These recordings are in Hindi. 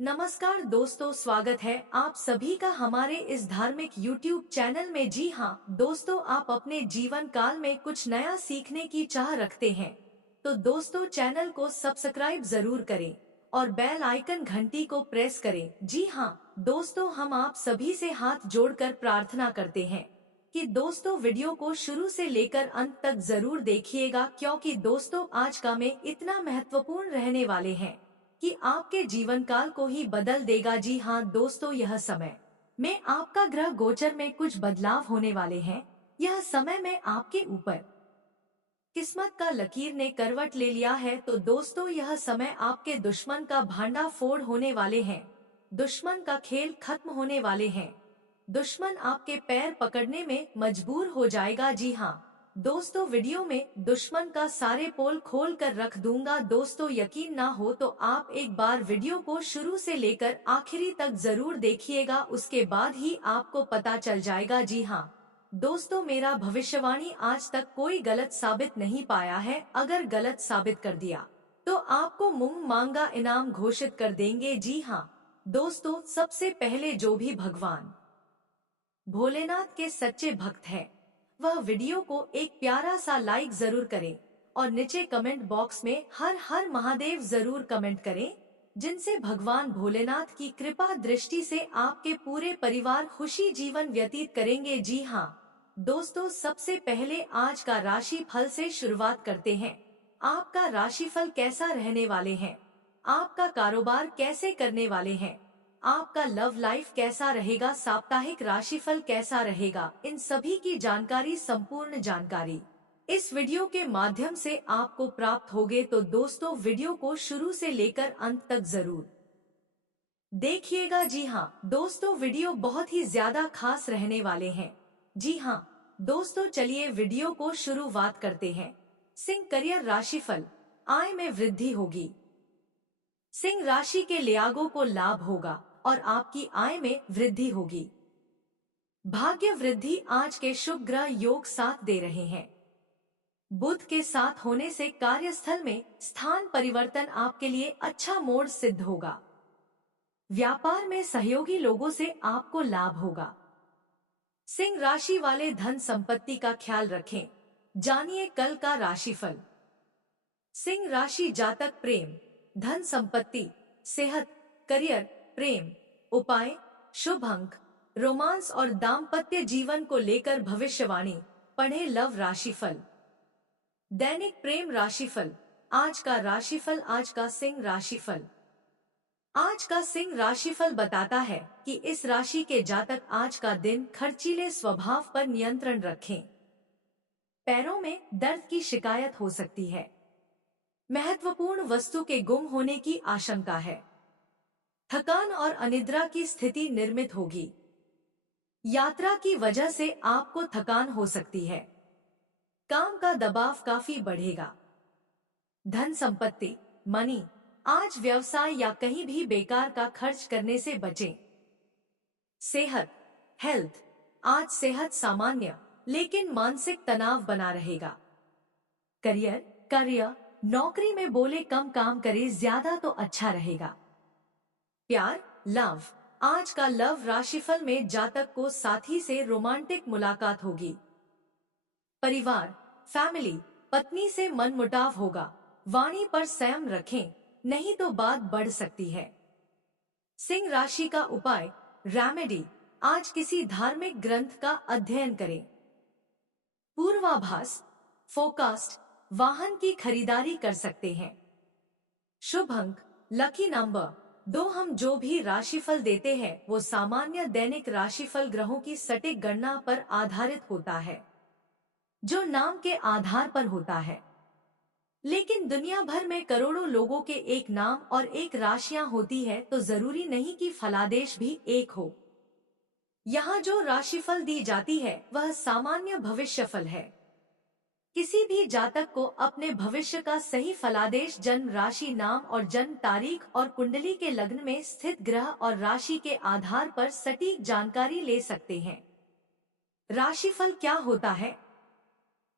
नमस्कार दोस्तों, स्वागत है आप सभी का हमारे इस धार्मिक YouTube चैनल में। जी हाँ दोस्तों, आप अपने जीवन काल में कुछ नया सीखने की चाह रखते हैं तो दोस्तों चैनल को सब्सक्राइब जरूर करें और बेल आइकन घंटी को प्रेस करें। जी हाँ दोस्तों, हम आप सभी से हाथ जोड़कर प्रार्थना करते हैं कि दोस्तों वीडियो को शुरू से लेकर अंत तक जरूर देखिएगा, क्योंकि दोस्तों आज का में इतना महत्वपूर्ण रहने वाले हैं कि आपके जीवन काल को ही बदल देगा। जी हाँ दोस्तों, यह समय में आपका ग्रह गोचर में कुछ बदलाव होने वाले हैं। यह समय में आपके ऊपर किस्मत का लकीर ने करवट ले लिया है, तो दोस्तों यह समय आपके दुश्मन का भांडा फोड़ होने वाले हैं। दुश्मन का खेल खत्म होने वाले हैं। दुश्मन आपके पैर पकड़ने में मजबूर हो जाएगा। जी हाँ दोस्तों, वीडियो में दुश्मन का सारे पोल खोल कर रख दूंगा। दोस्तों यकीन ना हो तो आप एक बार वीडियो को शुरू से लेकर आखिरी तक जरूर देखिएगा, उसके बाद ही आपको पता चल जाएगा। जी हाँ दोस्तों, मेरा भविष्यवाणी आज तक कोई गलत साबित नहीं पाया है। अगर गलत साबित कर दिया तो आपको मुंह मांगा इनाम घोषित कर देंगे। जी हाँ दोस्तों, सबसे पहले जो भी भगवान भोलेनाथ के सच्चे भक्त हैं, वह वीडियो को एक प्यारा सा लाइक जरूर करें और नीचे कमेंट बॉक्स में हर हर महादेव जरूर कमेंट करें, जिनसे भगवान भोलेनाथ की कृपा दृष्टि से आपके पूरे परिवार खुशी जीवन व्यतीत करेंगे। जी हाँ दोस्तों, सबसे पहले आज का राशि फल से शुरुआत करते हैं। आपका राशिफल कैसा रहने वाले हैं, आपका कारोबार कैसे करने वाले हैं, आपका लव लाइफ कैसा रहेगा, साप्ताहिक राशिफल कैसा रहेगा, इन सभी की जानकारी, संपूर्ण जानकारी इस वीडियो के माध्यम से आपको प्राप्त होगे। तो दोस्तों वीडियो को शुरू से लेकर अंत तक जरूर देखिएगा। जी हाँ दोस्तों, वीडियो बहुत ही ज्यादा खास रहने वाले हैं। जी हाँ दोस्तों, चलिए वीडियो को शुरुआत करते हैं। सिंह करियर राशिफल, आय में वृद्धि होगी। सिंह राशि के लियागों को लाभ होगा और आपकी आय में वृद्धि होगी। भाग्य वृद्धि आज के शुभ ग्रह योग साथ दे रहे हैं। बुध के साथ होने से कार्यस्थल में स्थान परिवर्तन आपके लिए अच्छा मोड़ सिद्ध होगा। व्यापार में सहयोगी लोगों से आपको लाभ होगा। सिंह राशि वाले धन संपत्ति का ख्याल रखें। जानिए कल का राशिफल। सिंह राशि जातक प्रेम, धन संपत्ति, सेहत, करियर, प्रेम, उपाय, शुभ अंक, रोमांस और दाम्पत्य जीवन को लेकर भविष्यवाणी पढ़े। लव राशिफल, दैनिक प्रेम राशिफल, आज का राशिफल। आज का सिंह राशिफल, आज का सिंह राशिफल बताता है कि इस राशि के जातक आज का दिन खर्चीले स्वभाव पर नियंत्रण रखें। पैरों में दर्द की शिकायत हो सकती है। महत्वपूर्ण वस्तु के गुम होने की आशंका है। थकान और अनिद्रा की स्थिति निर्मित होगी। यात्रा की वजह से आपको थकान हो सकती है। काम का दबाव काफी बढ़ेगा। धन संपत्ति, मनी, आज व्यवसाय या कहीं भी बेकार का खर्च करने से बचें। सेहत, हेल्थ, आज सेहत सामान्य लेकिन मानसिक तनाव बना रहेगा। करियर, कार्य, नौकरी में बोले कम काम करे ज्यादा तो अच्छा रहेगा। प्यार, लव, आज का लव राशिफल में जातक को साथी से रोमांटिक मुलाकात होगी। परिवार, फैमिली, पत्नी से मनमुटाव होगा। वाणी पर संयम रखें, नहीं तो बात बढ़ सकती है। सिंह राशि का उपाय, रेमेडी, आज किसी धार्मिक ग्रंथ का अध्ययन करें। पूर्वाभास, फोरकास्ट, वाहन की खरीदारी कर सकते हैं। शुभ अंक, लकी नंबर 2। हम जो भी राशिफल देते हैं वो सामान्य दैनिक राशिफल ग्रहों की सटीक गणना पर आधारित होता है, जो नाम के आधार पर होता है। लेकिन दुनिया भर में करोड़ों लोगों के एक नाम और एक राशियां होती है, तो जरूरी नहीं कि फलादेश भी एक हो। यहाँ जो राशिफल दी जाती है वह सामान्य भविष्यफल है। किसी भी जातक को अपने भविष्य का सही फलादेश जन्म राशि, नाम और जन्म तारीख और कुंडली के लग्न में स्थित ग्रह और राशि के आधार पर सटीक जानकारी ले सकते हैं। राशिफल क्या होता है?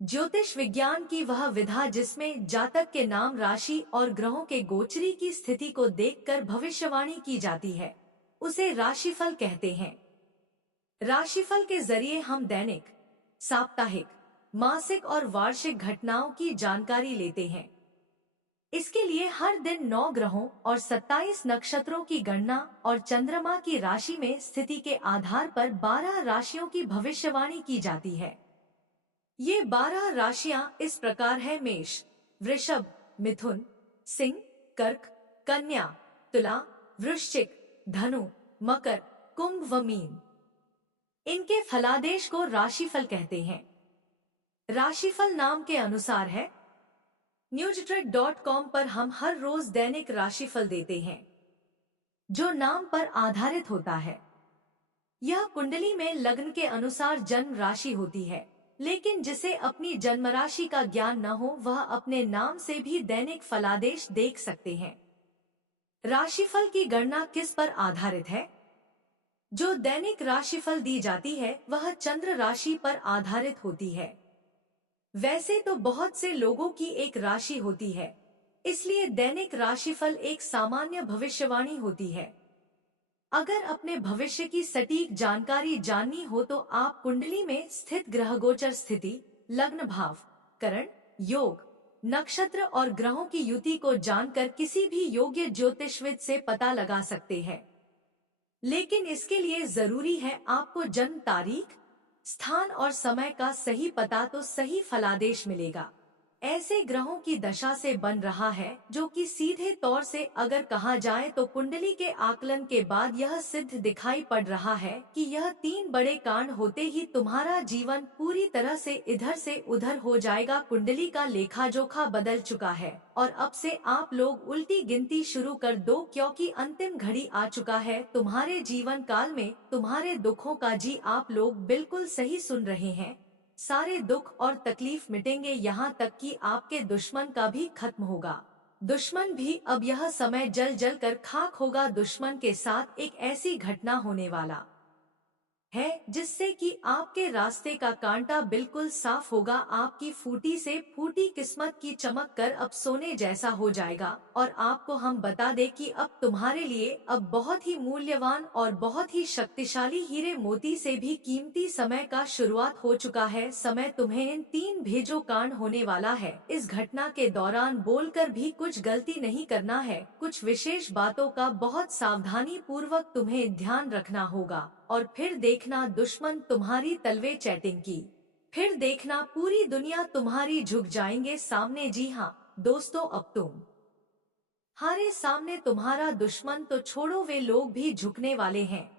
ज्योतिष विज्ञान की वह विधा जिसमें जातक के नाम, राशि और ग्रहों के गोचरी की स्थिति को देखकर भविष्यवाणी की जाती है, उसे राशिफल कहते हैं। राशिफल के जरिए हम दैनिक, साप्ताहिक, मासिक और वार्षिक घटनाओं की जानकारी लेते हैं। इसके लिए हर दिन 9 ग्रहों और 27 नक्षत्रों की गणना और चंद्रमा की राशि में स्थिति के आधार पर 12 राशियों की भविष्यवाणी की जाती है। ये 12 राशियां इस प्रकार है: मेष, वृषभ, मिथुन, सिंह, कर्क, कन्या, तुला, वृश्चिक, धनु, मकर, कुंभ व मीन। इनके फलादेश को राशिफल कहते हैं। राशिफल नाम के अनुसार है। newsdeck.com पर हम हर रोज दैनिक राशिफल देते हैं, जो नाम पर आधारित होता है। यह कुंडली में लग्न के अनुसार जन्म राशि होती है, लेकिन जिसे अपनी जन्म राशि का ज्ञान न हो वह अपने नाम से भी दैनिक फलादेश देख सकते हैं। राशिफल की गणना किस पर आधारित है? जो दैनिक राशिफल दी जाती है वह चंद्र राशि पर आधारित होती है। वैसे तो बहुत से लोगों की एक राशि होती है, इसलिए दैनिक राशिफल एक सामान्य भविष्यवाणी होती है। अगर अपने भविष्य की सटीक जानकारी जाननी हो तो आप कुंडली में स्थित ग्रह गोचर स्थिति, लग्न भाव, करण, योग, नक्षत्र और ग्रहों की युति को जानकर किसी भी योग्य ज्योतिषविद से पता लगा सकते हैं। लेकिन इसके लिए जरूरी है आपको जन्म तारीख, स्थान और समय का सही पता, तो सही फलादेश मिलेगा। ऐसे ग्रहों की दशा से बन रहा है जो कि सीधे तौर से अगर कहा जाए तो कुंडली के आकलन के बाद यह सिद्ध दिखाई पड़ रहा है कि यह 3 बड़े कांड होते ही तुम्हारा जीवन पूरी तरह से इधर से उधर हो जाएगा। कुंडली का लेखा जोखा बदल चुका है और अब से आप लोग उल्टी गिनती शुरू कर दो, क्योंकि अंतिम घड़ी आ चुका है तुम्हारे जीवन काल में। तुम्हारे दुखों का जी आप लोग बिल्कुल सही सुन रहे हैं, सारे दुख और तकलीफ मिटेंगे, यहाँ तक कि आपके दुश्मन का भी खत्म होगा। दुश्मन भी अब यह समय जल जल कर खाक होगा। दुश्मन के साथ एक ऐसी घटना होने वाला है जिससे कि आपके रास्ते का कांटा बिल्कुल साफ होगा। आपकी फूटी से फूटी किस्मत की चमक कर अब सोने जैसा हो जाएगा। और आपको हम बता दें कि अब तुम्हारे लिए अब बहुत ही मूल्यवान और बहुत ही शक्तिशाली हीरे मोती से भी कीमती समय का शुरुआत हो चुका है। समय तुम्हें इन 3 भेजों कांड होने वाला है। इस घटना के दौरान बोलकर भी कुछ गलती नहीं करना है। कुछ विशेष बातों का बहुत सावधानी पूर्वक तुम्हें ध्यान रखना होगा। और फिर देखना दुश्मन तुम्हारी तलवे चैटिंग की, फिर देखना पूरी दुनिया तुम्हारी झुक जाएंगे सामने। जी हाँ दोस्तों, अब तुम हारे सामने तुम्हारा दुश्मन तो छोड़ो, वे लोग भी झुकने वाले हैं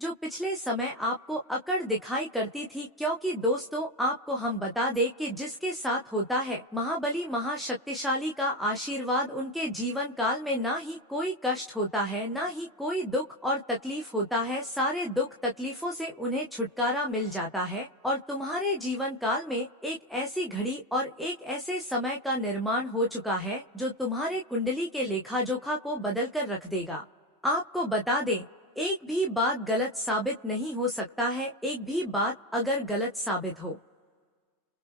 जो पिछले समय आपको अकड़ दिखाई करती थी। क्योंकि दोस्तों आपको हम बता दें कि जिसके साथ होता है महाबली महाशक्तिशाली का आशीर्वाद, उनके जीवन काल में ना ही कोई कष्ट होता है ना ही कोई दुख और तकलीफ होता है। सारे दुख तकलीफों से उन्हें छुटकारा मिल जाता है और तुम्हारे जीवन काल में एक ऐसी घड़ी और एक ऐसे समय का निर्माण हो चुका है जो तुम्हारे कुंडली के लेखा जोखा को बदल कर रख देगा। आपको बता दें, एक भी बात गलत साबित नहीं हो सकता है। एक भी बात अगर गलत साबित हो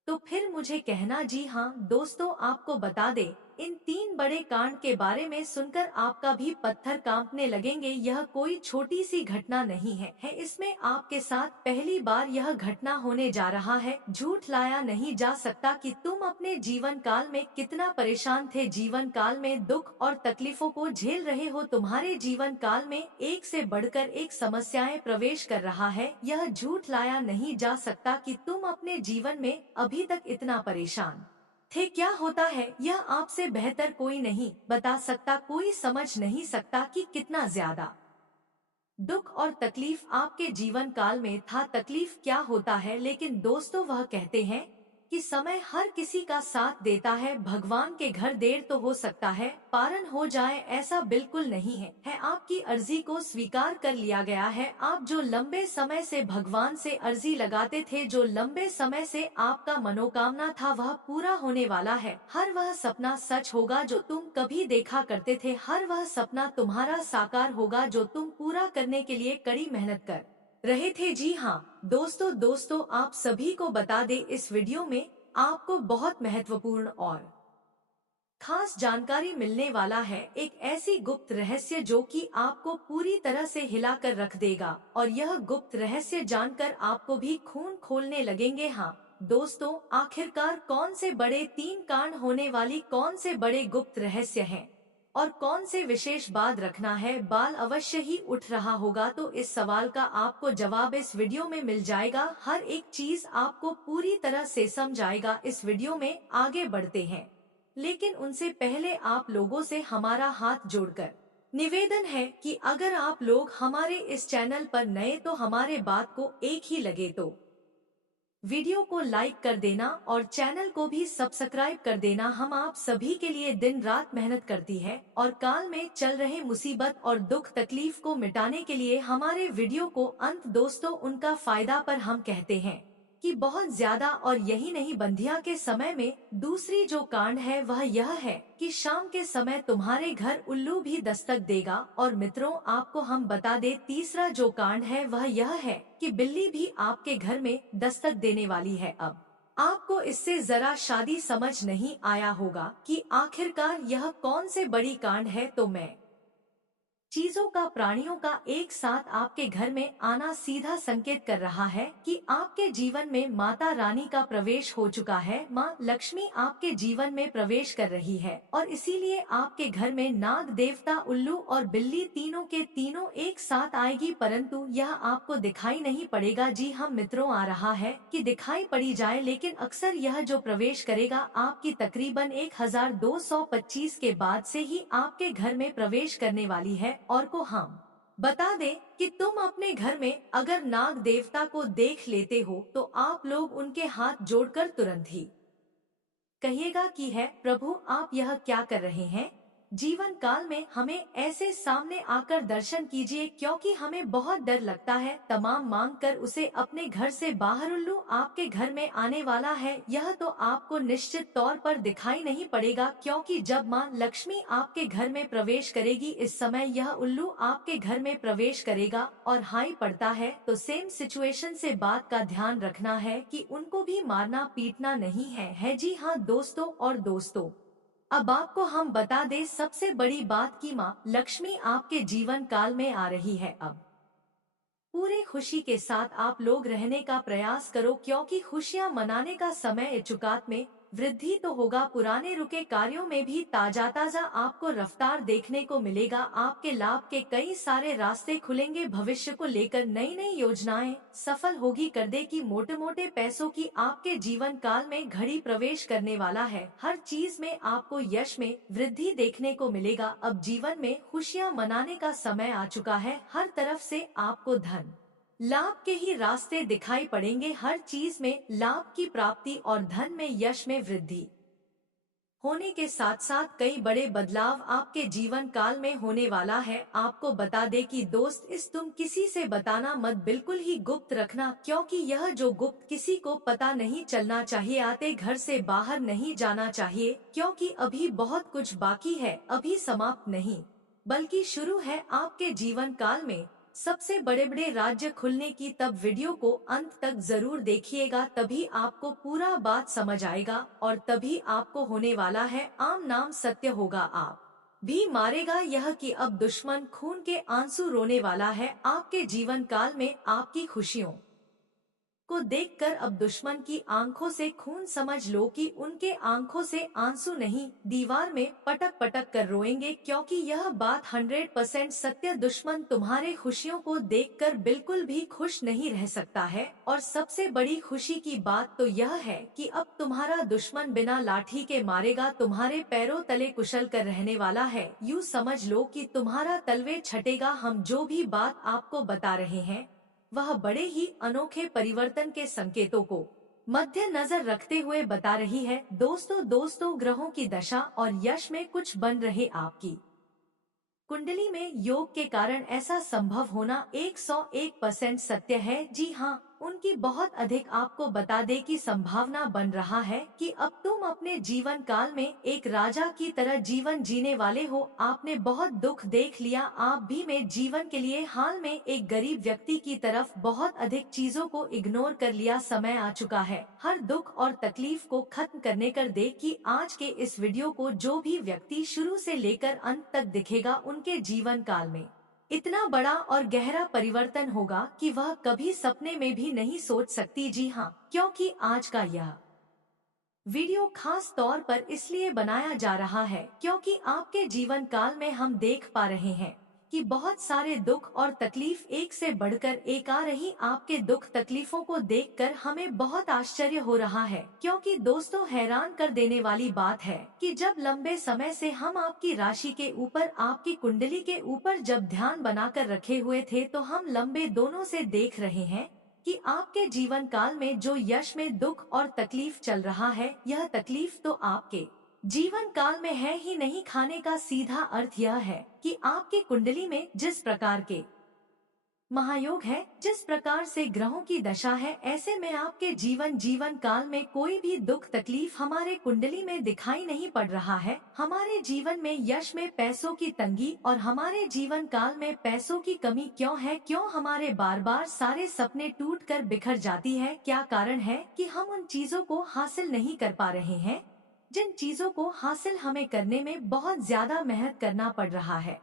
तो फिर मुझे कहना। जी हाँ दोस्तों, आपको बता दें, इन 3 बड़े कांड के बारे में सुनकर आपका भी पत्थर कांपने लगेंगे। यह कोई छोटी सी घटना नहीं है, इसमें आपके साथ पहली बार यह घटना होने जा रहा है। झूठ लाया नहीं जा सकता कि तुम अपने जीवन काल में कितना परेशान थे। जीवन काल में दुख और तकलीफों को झेल रहे हो। तुम्हारे जीवन काल में एक से बढ़कर एक समस्याएं प्रवेश कर रहा है। यह झूठ लाया नहीं जा सकता कि तुम अपने जीवन में अभी तक इतना परेशान थे। क्या होता है यह आपसे बेहतर कोई नहीं बता सकता, कोई समझ नहीं सकता कि कितना ज्यादा दुख और तकलीफ आपके जीवन काल में था। तकलीफ क्या होता है, लेकिन दोस्तों वह कहते हैं कि समय हर किसी का साथ देता है। भगवान के घर देर तो हो सकता है पारन हो जाए, ऐसा बिल्कुल नहीं है। आपकी अर्जी को स्वीकार कर लिया गया है। आप जो लंबे समय से भगवान से अर्जी लगाते थे, जो लंबे समय से आपका मनोकामना था, वह पूरा होने वाला है। हर वह सपना सच होगा जो तुम कभी देखा करते थे। हर वह सपना तुम्हारा साकार होगा जो तुम पूरा करने के लिए कड़ी मेहनत कर रहे थे। जी हाँ दोस्तों, आप सभी को बता दे, इस वीडियो में आपको बहुत महत्वपूर्ण और खास जानकारी मिलने वाला है। एक ऐसी गुप्त रहस्य जो कि आपको पूरी तरह से हिलाकर रख देगा और यह गुप्त रहस्य जानकर आपको भी खून खोलने लगेंगे। हाँ दोस्तों, आखिरकार कौन से बड़े 3 कांड होने वाली कौन से बड़े गुप्त रहस्य हैं और कौन से विशेष बात रखना है, बाल अवश्य ही उठ रहा होगा। तो इस सवाल का आपको जवाब इस वीडियो में मिल जाएगा। हर एक चीज आपको पूरी तरह से समझाएगा इस वीडियो में। आगे बढ़ते हैं, लेकिन उनसे पहले आप लोगों से हमारा हाथ जोड़कर निवेदन है कि अगर आप लोग हमारे इस चैनल पर नए तो हमारे बात को एक ही लगे तो वीडियो को लाइक कर देना और चैनल को भी सब्सक्राइब कर देना। हम आप सभी के लिए दिन रात मेहनत करती है और काल में चल रहे मुसीबत और दुख तकलीफ को मिटाने के लिए हमारे वीडियो को अंत दोस्तों उनका फायदा पर हम कहते हैं कि बहुत ज्यादा। और यही नहीं, बंधिया के समय में दूसरी जो कांड है वह यह है कि शाम के समय तुम्हारे घर उल्लू भी दस्तक देगा। और मित्रों आपको हम बता दे, तीसरा जो कांड है वह यह है कि बिल्ली भी आपके घर में दस्तक देने वाली है। अब आपको इससे जरा शादी समझ नहीं आया होगा कि आखिरकार यह कौन से बड़ी कांड है। तो मैं चीजों का, प्राणियों का एक साथ आपके घर में आना सीधा संकेत कर रहा है कि आपके जीवन में माता रानी का प्रवेश हो चुका है। माँ लक्ष्मी आपके जीवन में प्रवेश कर रही है और इसीलिए आपके घर में नाग देवता, उल्लू और बिल्ली तीनों के तीनों एक साथ आएगी। परंतु यह आपको दिखाई नहीं पड़ेगा। जी हम मित्रों, आ रहा है कि दिखाई पड़ी जाए, लेकिन अक्सर यह जो प्रवेश करेगा आपकी तकरीबन 1225 के बाद से ही आपके घर में प्रवेश करने वाली है। और को हम बता दें कि तुम अपने घर में अगर नाग देवता को देख लेते हो तो आप लोग उनके हाथ जोड़कर तुरंत ही कहिएगा कि है प्रभु आप यह क्या कर रहे हैं। जीवन काल में हमें ऐसे सामने आकर दर्शन कीजिए, क्योंकि हमें बहुत डर लगता है। तमाम मांग कर उसे अपने घर से बाहर उल्लू आपके घर में आने वाला है। यह तो आपको निश्चित तौर पर दिखाई नहीं पड़ेगा, क्योंकि जब माँ लक्ष्मी आपके घर में प्रवेश करेगी इस समय यह उल्लू आपके घर में प्रवेश करेगा और हाई पड़ता है। तो सेम सिचुएशन से बात का ध्यान रखना है कि उनको भी मारना पीटना नहीं है। जी हाँ दोस्तों, और दोस्तों अब आपको हम बता दें सबसे बड़ी बात की माँ लक्ष्मी आपके जीवन काल में आ रही है। अब पूरे खुशी के साथ आप लोग रहने का प्रयास करो, क्योंकि खुशियाँ मनाने का समय इच्छुकात में वृद्धि तो होगा, पुराने रुके कार्यों में भी ताजा ताजा आपको रफ्तार देखने को मिलेगा। आपके लाभ के कई सारे रास्ते खुलेंगे, भविष्य को लेकर नई नई योजनाएं सफल होगी। कर दे की मोटे मोटे पैसों की आपके जीवन काल में घड़ी प्रवेश करने वाला है। हर चीज में आपको यश में वृद्धि देखने को मिलेगा। अब जीवन में खुशियाँ मनाने का समय आ चुका है। हर तरफ से आपको धन लाभ के ही रास्ते दिखाई पड़ेंगे। हर चीज में लाभ की प्राप्ति और धन में यश में वृद्धि होने के साथ साथ कई बड़े बदलाव आपके जीवन काल में होने वाला है। आपको बता दे कि दोस्त इस तुम किसी से बताना मत, बिल्कुल ही गुप्त रखना, क्योंकि यह जो गुप्त किसी को पता नहीं चलना चाहिए। आते घर से बाहर नहीं जाना चाहिए, क्योंकि अभी बहुत कुछ बाकी है, अभी समाप्त नहीं बल्कि शुरू है आपके जीवन काल में सबसे बड़े बड़े राज्य खुलने की। तब वीडियो को अंत तक जरूर देखिएगा, तभी आपको पूरा बात समझ आएगा और तभी आपको होने वाला है आम नाम सत्य होगा। आप भी मारेगा यह कि अब दुश्मन खून के आंसू रोने वाला है आपके जीवन काल में। आपकी खुशियों को देखकर अब दुश्मन की आंखों से खून, समझ लो कि उनके आंखों से आंसू नहीं, दीवार में पटक पटक कर रोएंगे, क्योंकि यह बात 100% सत्य। दुश्मन तुम्हारे खुशियों को देखकर बिल्कुल भी खुश नहीं रह सकता है। और सबसे बड़ी खुशी की बात तो यह है कि अब तुम्हारा दुश्मन बिना लाठी के मारेगा, तुम्हारे पैरों तले कुशल कर रहने वाला है। यूँ समझ लो कि तुम्हारा तलवे छटेगा। हम जो भी बात आपको बता रहे हैं वह बड़े ही अनोखे परिवर्तन के संकेतों को मध्य नजर रखते हुए बता रही है। दोस्तों ग्रहों की दशा और यश में कुछ बन रहे आपकी कुंडली में योग के कारण ऐसा संभव होना 101% सत्य है। जी हाँ, उनकी बहुत अधिक आपको बता दे की संभावना बन रहा है कि अब तुम अपने जीवन काल में एक राजा की तरह जीवन जीने वाले हो। आपने बहुत दुख देख लिया, आप भी में जीवन के लिए हाल में एक गरीब व्यक्ति की तरफ बहुत अधिक चीजों को इग्नोर कर लिया। समय आ चुका है हर दुख और तकलीफ को खत्म करने कर दे कि आज के इस वीडियो को जो भी व्यक्ति शुरू से लेकर अंत तक दिखेगा उनके जीवन काल में इतना बड़ा और गहरा परिवर्तन होगा कि वह कभी सपने में भी नहीं सोच सकती। जी हाँ, क्योंकि आज का यह वीडियो खास तौर पर इसलिए बनाया जा रहा है क्योंकि आपके जीवन काल में हम देख पा रहे हैं कि बहुत सारे दुख और तकलीफ एक से बढ़कर एक आ रही। आपके दुख तकलीफों को देखकर हमें बहुत आश्चर्य हो रहा है क्योंकि दोस्तों हैरान कर देने वाली बात है कि जब लंबे समय से हम आपकी राशि के ऊपर, आपकी कुंडली के ऊपर जब ध्यान बनाकर रखे हुए थे तो हम लंबे दोनों से देख रहे हैं कि आपके जीवन काल में जो यश में दुख और तकलीफ चल रहा है, यह तकलीफ तो आपके जीवन काल में है ही नहीं। खाने का सीधा अर्थ यह है कि आपकी कुंडली में जिस प्रकार के महायोग है, जिस प्रकार से ग्रहों की दशा है, ऐसे में आपके जीवन काल में कोई भी दुख तकलीफ हमारे कुंडली में दिखाई नहीं पड़ रहा है। हमारे जीवन में यश में पैसों की तंगी और हमारे जीवन काल में पैसों की कमी क्यों है? क्यों हमारे बार बार सारे सपने टूट कर बिखर जाती है? क्या कारण है कि हम उन चीजों को हासिल नहीं कर पा रहे हैं जिन चीजों को हासिल हमें करने में बहुत ज्यादा मेहनत करना पड़ रहा है?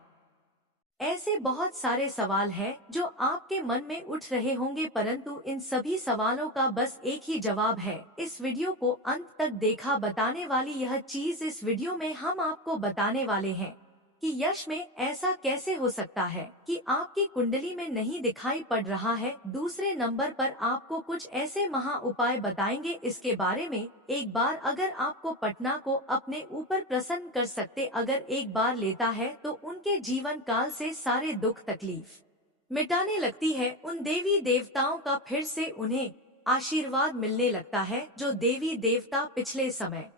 ऐसे बहुत सारे सवाल हैं जो आपके मन में उठ रहे होंगे, परंतु इन सभी सवालों का बस एक ही जवाब है। इस वीडियो को अंत तक देखा बताने वाली यह चीज इस वीडियो में हम आपको बताने वाले हैं कि यश में ऐसा कैसे हो सकता है कि आपकी कुंडली में नहीं दिखाई पड़ रहा है। दूसरे नंबर पर आपको कुछ ऐसे महा उपाय बताएंगे इसके बारे में। एक बार अगर आपको पटना को अपने ऊपर प्रसन्न कर सकते अगर एक बार लेता है तो उनके जीवन काल से सारे दुख तकलीफ मिटाने लगती है। उन देवी देवताओं का फिर से उन्हें आशीर्वाद मिलने लगता है जो देवी देवता पिछले समय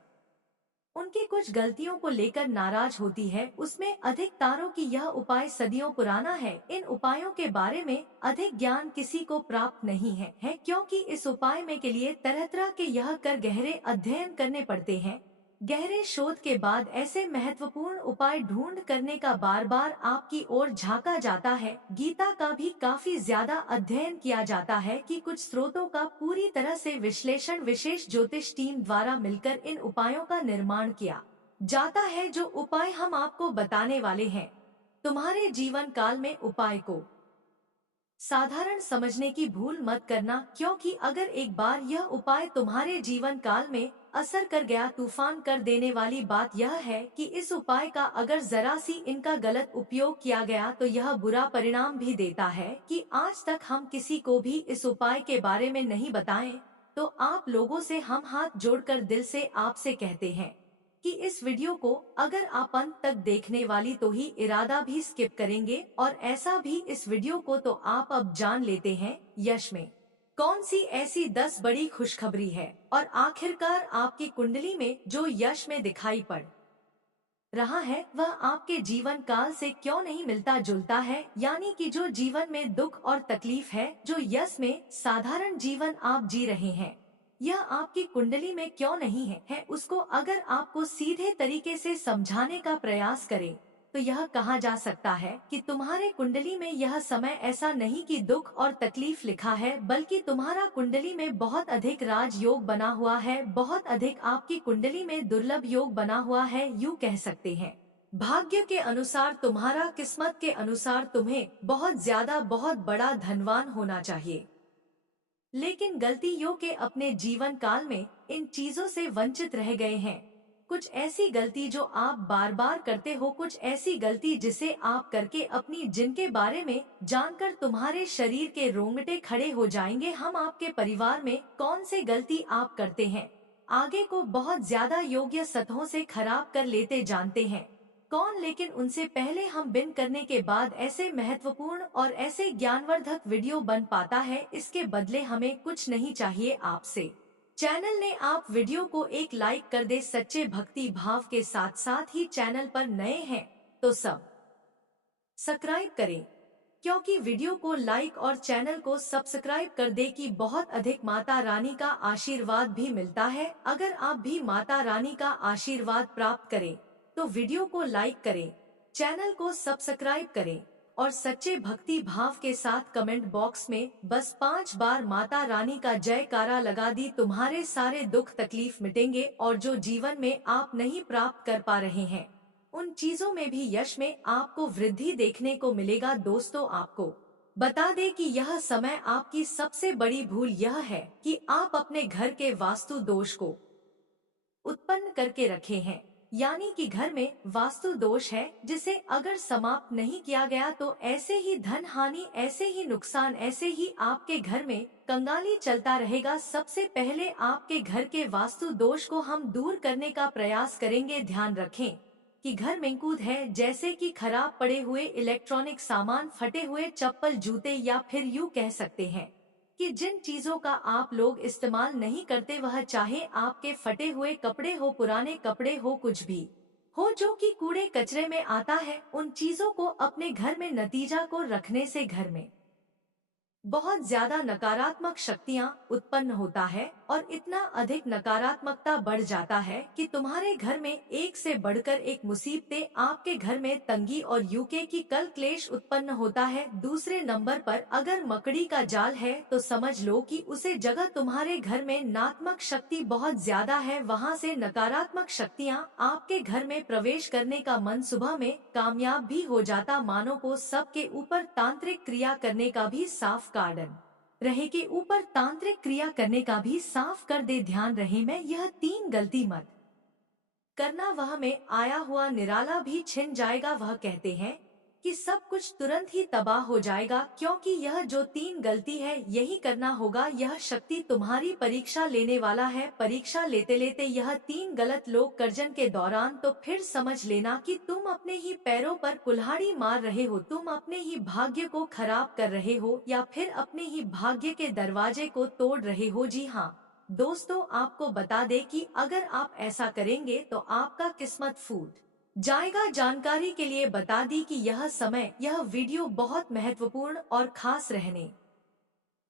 उनकी कुछ गलतियों को लेकर नाराज होती है। उसमें अधिक तारों की यह उपाय सदियों पुराना है। इन उपायों के बारे में अधिक ज्ञान किसी को प्राप्त नहीं है क्योंकि इस उपाय में के लिए तरह तरह के यह कर गहरे अध्ययन करने पड़ते हैं। गहरे शोध के बाद ऐसे महत्वपूर्ण उपाय ढूंढ करने का बार बार आपकी ओर झांका जाता है। गीता का भी काफी ज्यादा अध्ययन किया जाता है कि कुछ स्रोतों का पूरी तरह से विश्लेषण विशेष ज्योतिष टीम द्वारा मिलकर इन उपायों का निर्माण किया जाता है। जो उपाय हम आपको बताने वाले हैं, तुम्हारे जीवन काल में उपाय को साधारण समझने की भूल मत करना क्योंकि अगर एक बार यह उपाय तुम्हारे जीवन काल में असर कर गया, तूफान कर देने वाली बात यह है कि इस उपाय का अगर जरा सी इनका गलत उपयोग किया गया तो यह बुरा परिणाम भी देता है कि आज तक हम किसी को भी इस उपाय के बारे में नहीं बताएं। तो आप लोगों से हम हाथ जोड़कर दिल से आपसे कहते हैं कि इस वीडियो को अगर आप अंत तक देखने वाली तो ही इरादा भी स्किप करेंगे। और ऐसा भी इस वीडियो को तो आप अब जान लेते हैं यश में कौन सी ऐसी 10 बड़ी खुशखबरी है और आखिरकार आपकी कुंडली में जो यश में दिखाई पड़ रहा है वह आपके जीवन काल से क्यों नहीं मिलता जुलता है। यानी कि जो जीवन में दुख और तकलीफ है, जो यश में साधारण जीवन आप जी रहे हैं, यह आपकी कुंडली में क्यों नहीं है उसको अगर आपको सीधे तरीके से समझाने का प्रयास करें तो यह कहा जा सकता है कि तुम्हारे कुंडली में यह समय ऐसा नहीं कि दुख और तकलीफ लिखा है, बल्कि तुम्हारा कुंडली में बहुत अधिक राज योग बना हुआ है। बहुत अधिक आपकी कुंडली में दुर्लभ योग बना हुआ है। यूँ कह सकते हैं भाग्य के अनुसार, तुम्हारा किस्मत के अनुसार तुम्हें बहुत ज्यादा बहुत बड़ा धनवान होना चाहिए। लेकिन गलतियों के अपने जीवन काल में इन चीजों से वंचित रह गए हैं। कुछ ऐसी गलती जो आप बार बार करते हो, कुछ ऐसी गलती जिसे आप करके अपनी जिनके बारे में जानकर तुम्हारे शरीर के रोंगटे खड़े हो जाएंगे। हम आपके परिवार में कौन से गलती आप करते हैं आगे को बहुत ज्यादा योग्य सतहों से खराब कर लेते जानते हैं कौन, लेकिन उनसे पहले हम बिन करने के बाद ऐसे महत्वपूर्ण और ऐसे ज्ञानवर्धक वीडियो बन पाता है। इसके बदले हमें कुछ नहीं चाहिए आपसे। चैनल ने आप वीडियो को एक लाइक कर दे। सच्चे भक्ति भाव के साथ साथ ही चैनल पर नए हैं तो सब्सक्राइब करें। क्योंकि वीडियो को लाइक और चैनल को सब्सक्राइब कर दे कि बहुत अधिक माता रानी का आशीर्वाद भी मिलता है। अगर आप भी माता रानी का आशीर्वाद प्राप्त करें तो वीडियो को लाइक करें, चैनल को सब्सक्राइब करें और सच्चे भक्ति भाव के साथ कमेंट बॉक्स में बस 5 बार माता रानी का जयकारा लगा दी। तुम्हारे सारे दुख तकलीफ मिटेंगे और जो जीवन में आप नहीं प्राप्त कर पा रहे हैं उन चीजों में भी यश में आपको वृद्धि देखने को मिलेगा। दोस्तों, आपको बता दें कि यह समय आपकी सबसे बड़ी भूल यह है कि आप अपने घर के वास्तु दोष को उत्पन्न करके रखे हैं, यानी कि घर में वास्तु दोष है जिसे अगर समाप्त नहीं किया गया तो ऐसे ही धन हानि, ऐसे ही नुकसान, ऐसे ही आपके घर में कंगाली चलता रहेगा। सबसे पहले आपके घर के वास्तु दोष को हम दूर करने का प्रयास करेंगे। ध्यान रखें कि घर महकूद है, जैसे कि खराब पड़े हुए इलेक्ट्रॉनिक सामान, फटे हुए चप्पल, जूते, या फिर यूँ कह सकते हैं कि जिन चीजों का आप लोग इस्तेमाल नहीं करते, वह चाहे आपके फटे हुए कपड़े हो, पुराने कपड़े हो, कुछ भी हो जो कि कूड़े कचरे में आता है, उन चीजों को अपने घर में नतीजा को रखने से घर में बहुत ज्यादा नकारात्मक शक्तियां उत्पन्न होता है और इतना अधिक नकारात्मकता बढ़ जाता है कि तुम्हारे घर में एक से बढ़कर एक मुसीबतें, आपके घर में तंगी और यूके की कल क्लेश उत्पन्न होता है। दूसरे नंबर पर अगर मकड़ी का जाल है तो समझ लो कि उसे जगह तुम्हारे घर में नात्मक शक्ति बहुत ज्यादा है, वहां से नकारात्मक शक्तियां आपके घर में प्रवेश करने का मन सुबह में कामयाब भी हो जाता। मानो को सबके ऊपर तांत्रिक क्रिया करने का भी साफ गार्डन रहे के ऊपर तांत्रिक क्रिया करने का भी साफ कर दे। ध्यान रहे, मैं यह 3 गलती मत करना, वह में आया हुआ निराला भी छिन जाएगा। वह कहते हैं कि सब कुछ तुरंत ही तबाह हो जाएगा, क्योंकि यह जो 3 गलती है यही करना होगा। यह शक्ति तुम्हारी परीक्षा लेने वाला है। परीक्षा लेते लेते यह 3 गलत लोग कर्जन के दौरान तो फिर समझ लेना कि तुम अपने ही पैरों पर कुल्हाड़ी मार रहे हो, तुम अपने ही भाग्य को खराब कर रहे हो या फिर अपने ही भाग्य के दरवाजे को तोड़ रहे हो। जी हाँ दोस्तों, आपको बता दे कि अगर आप ऐसा करेंगे तो आपका किस्मत फूट जाएगा। जानकारी के लिए बता दी कि यह समय, यह वीडियो बहुत महत्वपूर्ण और खास रहने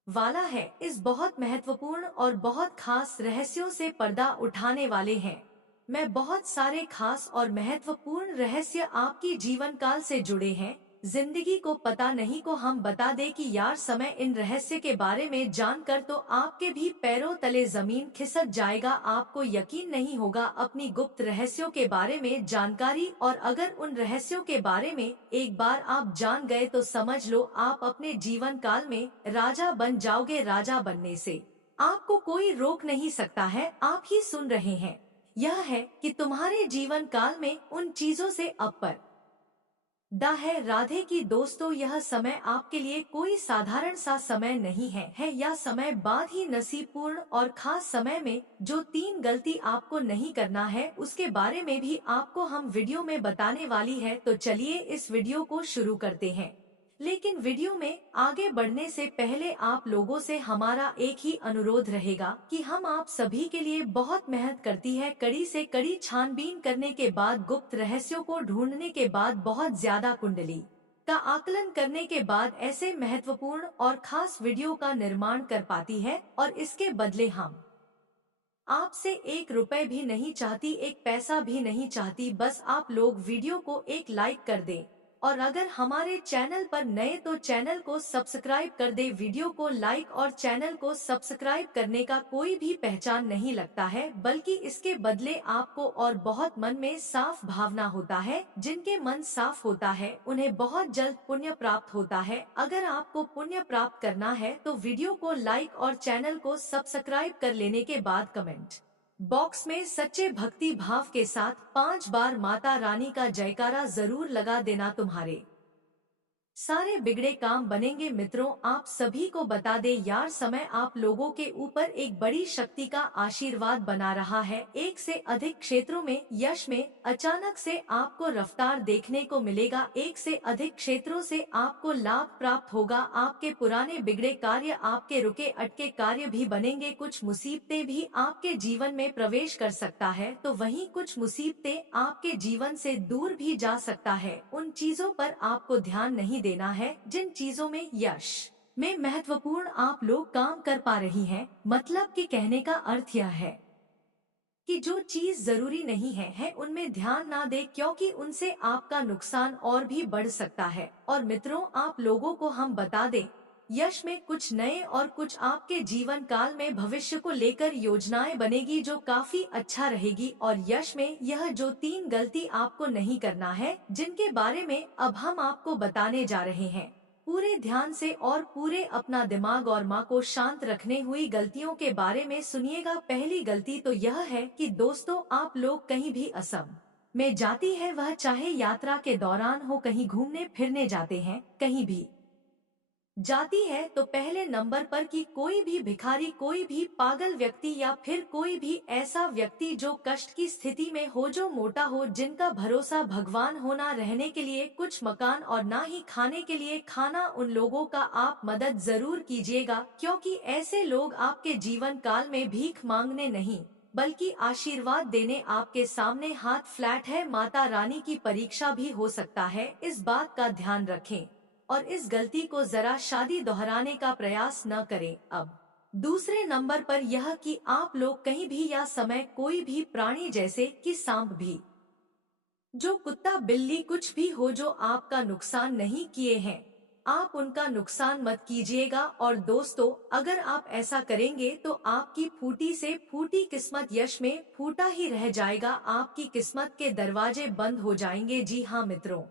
वाला है। इस बहुत महत्वपूर्ण और बहुत खास रहस्यों से पर्दा उठाने वाले हैं। मैं बहुत सारे खास और महत्वपूर्ण रहस्य आपकी जीवन काल से जुड़े हैं, जिंदगी को पता नहीं को हम बता दे कि यार समय इन रहस्य के बारे में जानकर तो आपके भी पैरों तले जमीन खिसक जाएगा। आपको यकीन नहीं होगा अपनी गुप्त रहस्यों के बारे में जानकारी, और अगर उन रहस्यों के बारे में एक बार आप जान गए तो समझ लो आप अपने जीवन काल में राजा बन जाओगे। राजा बनने से आपको कोई रोक नहीं सकता है। आप ही सुन रहे हैं, यह है कि तुम्हारे जीवन काल में उन चीजों से अपर दा है राधे की। दोस्तों, यह समय आपके लिए कोई साधारण सा समय नहीं है यह समय बाद ही नसीबपूर्ण और खास समय में जो 3 गलती आपको नहीं करना है उसके बारे में भी आपको हम वीडियो में बताने वाली है। तो चलिए इस वीडियो को शुरू करते हैं, लेकिन वीडियो में आगे बढ़ने से पहले आप लोगों से हमारा एक ही अनुरोध रहेगा कि हम आप सभी के लिए बहुत मेहनत करती है, कड़ी से कड़ी छानबीन करने के बाद, गुप्त रहस्यों को ढूंढने के बाद, बहुत ज्यादा कुंडली का आकलन करने के बाद ऐसे महत्वपूर्ण और खास वीडियो का निर्माण कर पाती है। और इसके बदले हम आपसे 1 रुपए भी नहीं चाहती, 1 पैसा भी नहीं चाहती, बस आप लोग वीडियो को एक लाइक कर दें और अगर हमारे चैनल पर नए तो चैनल को सब्सक्राइब कर दे। वीडियो को लाइक और चैनल को सब्सक्राइब करने का कोई भी पहचान नहीं लगता है, बल्कि इसके बदले आपको और बहुत मन में साफ भावना होता है। जिनके मन साफ होता है उन्हें बहुत जल्द पुण्य प्राप्त होता है। अगर आपको पुण्य प्राप्त करना है तो वीडियो को लाइक और चैनल को सब्सक्राइब कर लेने के बाद कमेंट बॉक्स में सच्चे भक्ति भाव के साथ 5 बार माता रानी का जयकारा जरूर लगा देना। तुम्हारे सारे बिगड़े काम बनेंगे। मित्रों, आप सभी को बता दे यार, समय आप लोगों के ऊपर एक बड़ी शक्ति का आशीर्वाद बना रहा है। एक से अधिक क्षेत्रों में यश में अचानक से आपको रफ्तार देखने को मिलेगा। एक से अधिक क्षेत्रों से आपको लाभ प्राप्त होगा। आपके पुराने बिगड़े कार्य, आपके रुके अटके कार्य भी बनेंगे। कुछ मुसीबतें भी आपके जीवन में प्रवेश कर सकता है, तो वहीं कुछ मुसीबतें आपके जीवन से दूर भी जा सकता है। उन चीजों पर आपको ध्यान नहीं देना है। जिन चीजों में यश में महत्वपूर्ण आप लोग काम कर पा रही हैं, मतलब कि कहने का अर्थ यह है कि जो चीज जरूरी नहीं है उनमें ध्यान ना दे, क्योंकि उनसे आपका नुकसान और भी बढ़ सकता है। और मित्रों, आप लोगों को हम बता दें, यश में कुछ नए और कुछ आपके जीवन काल में भविष्य को लेकर योजनाएं बनेगी जो काफी अच्छा रहेगी। और यश में यह जो 3 गलती आपको नहीं करना है, जिनके बारे में अब हम आपको बताने जा रहे हैं, पूरे ध्यान से और पूरे अपना दिमाग और माँ को शांत रखने हुई गलतियों के बारे में सुनिएगा। पहली गलती तो यह है कि दोस्तों, आप लोग कहीं भी असम में जाती है, वह चाहे यात्रा के दौरान हो, कहीं घूमने फिरने जाते हैं, कहीं भी जाती है, तो पहले नंबर पर कि कोई भी भिखारी, कोई भी पागल व्यक्ति या फिर कोई भी ऐसा व्यक्ति जो कष्ट की स्थिति में हो, जो मोटा हो, जिनका भरोसा भगवान होना, रहने के लिए कुछ मकान और ना ही खाने के लिए खाना, उन लोगों का आप मदद जरूर कीजिएगा, क्योंकि ऐसे लोग आपके जीवन काल में भीख मांगने नहीं बल्कि आशीर्वाद देने आपके सामने हाथ फ्लैट है। माता रानी की परीक्षा भी हो सकता है, इस बात का ध्यान रखें और इस गलती को जरा शादी दोहराने का प्रयास न करें। अब दूसरे नंबर पर यह कि आप लोग कहीं भी या समय कोई भी प्राणी, जैसे कि सांप भी, जो कुत्ता बिल्ली कुछ भी हो, जो आपका नुकसान नहीं किए हैं, आप उनका नुकसान मत कीजिएगा। और दोस्तों, अगर आप ऐसा करेंगे तो आपकी फूटी से फूटी किस्मत यश में फूटा ही रह जाएगा, आपकी किस्मत के दरवाजे बंद हो जाएंगे। जी हाँ मित्रों,